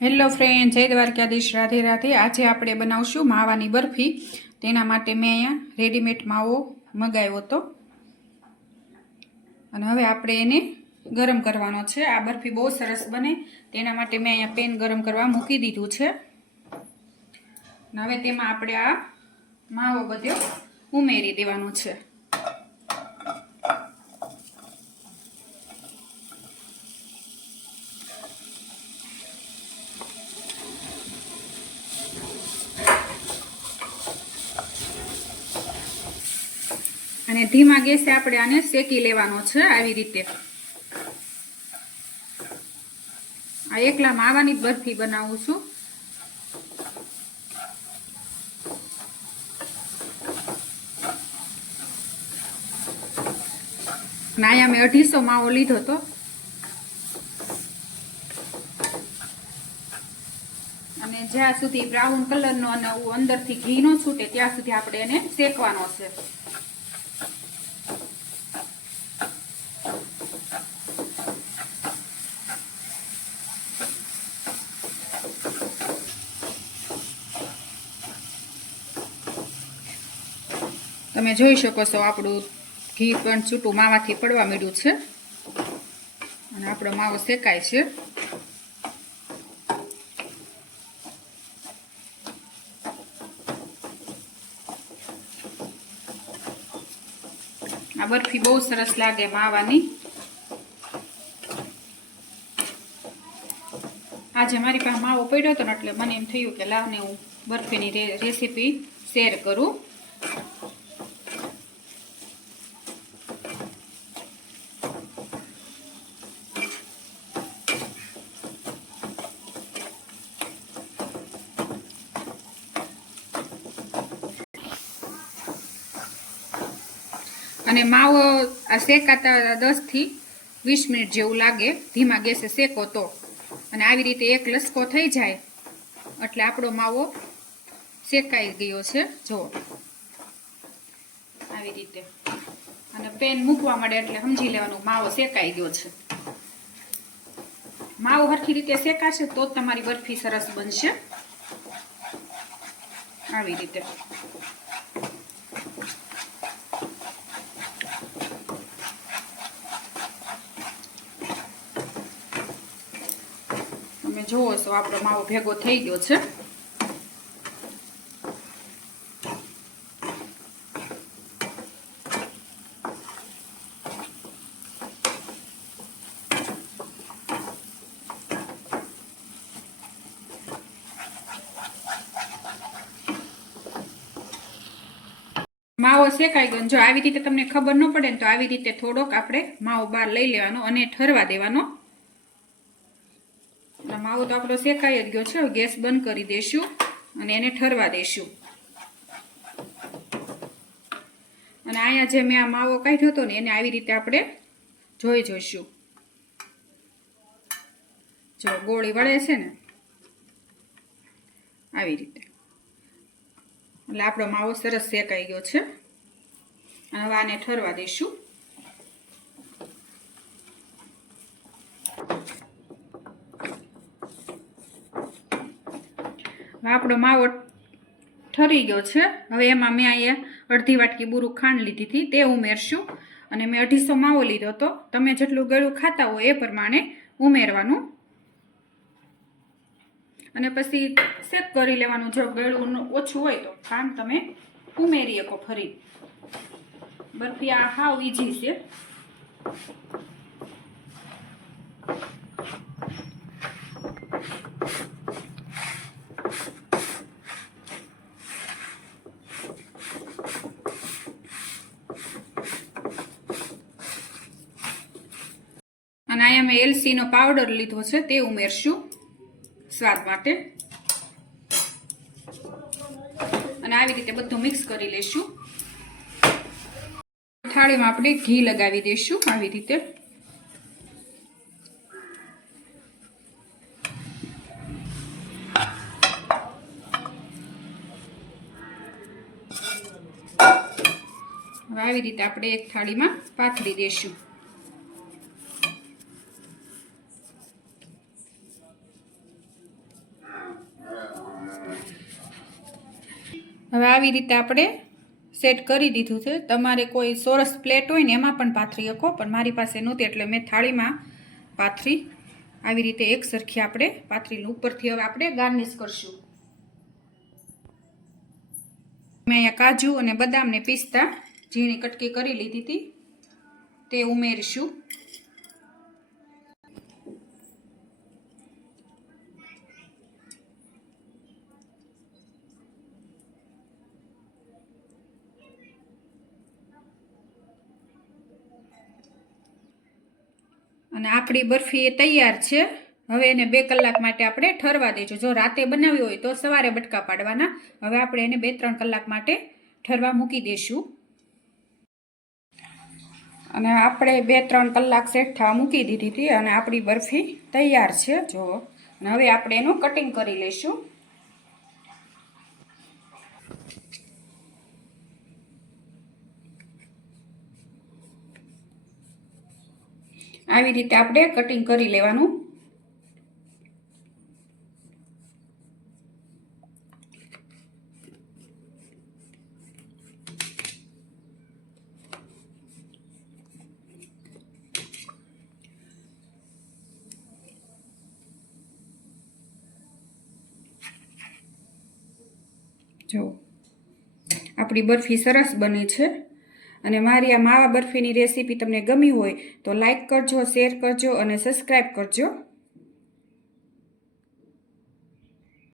Hello friend, જય દ્વારકાધીશ, રાધે રાધે। આજે આપણે બનાવશું માવાની બરફી। તેના માટે મેં અહીંયા રેડીમેડ માવો મગાવ્યો હતો અને હવે આપણે એને ગરમ કરવાનો છે। આ બરફી બહુ સરસ બને, તેના માટે મેં અહીંયા પેન ગરમ કરવા મૂકી દીધું છે અને હવે તેમાં આપણે આ માવો બધો ઉમેરી દેવાનો છે। અને ધીમા ગેસે આપણે આને શેકી લેવાનો છે। આવી રીતે આ એકલા માવાની જ બરફી બનાવું છું। અને અહીંયા મેં 250 માવો લીધો હતો અને જ્યાં સુધી બ્રાઉન કલરનો અને અંદરથી ઘી નો છૂટે ત્યાં સુધી આપણે એને શેકવાનો છે। તમે જોઈ શકો છો આપણું ઘી પણ છૂટું માવાથી પડવા માંડ્યું છે અને આપણો માવો શેકાય છે। આ બરફી બહુ સરસ લાગે માવાની। આજે મારી પાસે માવો પડ્યો હતો ને એટલે મને એમ થયું કે લાવને હું બરફીની રેસીપી શેર કરું। અને માવો આ શેકાતા 10 થી 20 મિનિટ જેવું લાગે ધીમા ગેસે શેકો તો। અને આવી રીતે એક લસકો થઈ જાય એટલે આપણો માવો શેકાઈ ગયો છે। જો આવી રીતે અને પેન મૂકવા મળે એટલે સમજી લેવાનું માવો શેકાઈ ગયો છે। માવો સરખી રીતે શેકાશે તો જ તમારી બરફી સરસ બનશે। આવી રીતે તમે જોવો છો આપણો માવો ભેગો થઈ ગયો છે। માવો શેકાઈ ગયો। જો આવી રીતે તમને ખબર ન પડે ને તો આવી રીતે થોડોક આપણે માવો બહાર લઈ લેવાનો અને ઠરવા દેવાનો। માવો તો આપણો શેકાઈ જ ગયો છે। ગેસ બંધ કરી દેશું અને એને ઠરવા દેશું। અને અહીંયા જે મેં આ માવો કાઢ્યો હતો ને એને આવી રીતે આપણે જોઈશું। જો ગોળી વળે છે ને આવી રીતે, એટલે આપણો માવો સરસ શેકાઈ ગયો છે। અને હવે આને ઠરવા દઈશું। આપણો માવો ઠરી ગયો છે। હવે એમાં મેં અહીંયા અડધી વાટકી બુરું ખાંડ લીધી હતી તે ઉમેરશું। અને મેં 250 માવો લીધો હતો, તમે જેટલું ગળ્યું ખાતા હોય એ પ્રમાણે ઉમેરવાનું અને પછી શેક કરી લેવાનું। જો ગળ્યું ઓછું હોય તો ખાંડ તમે ઉમેરી શકો ફરી। બરફી આ હાવ ઈઝી છે। અને અહીંયા મેં એલચીનો પાવડર લીધો છે તે ઉમેરશું સ્વાદ માટે। અને આવી રીતે બધું મિક્સ કરી લેશું। થાળીમાં આપણે ઘી લગાવી દઈશું આવી રીતે। હવે આવી રીતે આપણે એક થાળીમાં પાથરી દઈશું। હવે આવી રીતે આપણે સેટ કરી દીધું છે. તમારે કોઈ સોરસ પ્લેટ હોય ને એમાં પણ પાથરી શકો, પણ મારી પાસે નહોતી એટલે મેં થાળીમાં પાથરી. આવી રીતે એક સરખી આપણે પાથરી ઉપરથી હવે આપણે ગાર્નિશ કરશું. મેં અહીંયા કાજુ અને બદામ ને પિસ્તા ઝીણી કટકી કરી લીધી હતી તે ઉમેરીશું. અને આપણી બરફી એ તૈયાર છે. હવે એને 2 કલાક માટે આપણે ઠરવા દેજો. જો રાતે બનાવી હોય તો સવારે બટકા પાડવાના. હવે આપણે એને 2-3 કલાક માટે ઠરવા મૂકી દઈશું. અને આપણે 2-3 કલાક સેટ થવા મૂકી દીધી હતી અને આપણી બરફી તૈયાર છે. જો અને હવે આપણે એનું કટિંગ કરી લઈશું. આવી રીતે આપણે કટિંગ કરી લેવાનું. જો આપણી બરફી સરસ બની છે. અને મારી આ માવા બરફીની રેસીપી તમને ગમી હોય તો લાઈક કરજો, શેર કરજો અને સબસ્ક્રાઈબ કરજો.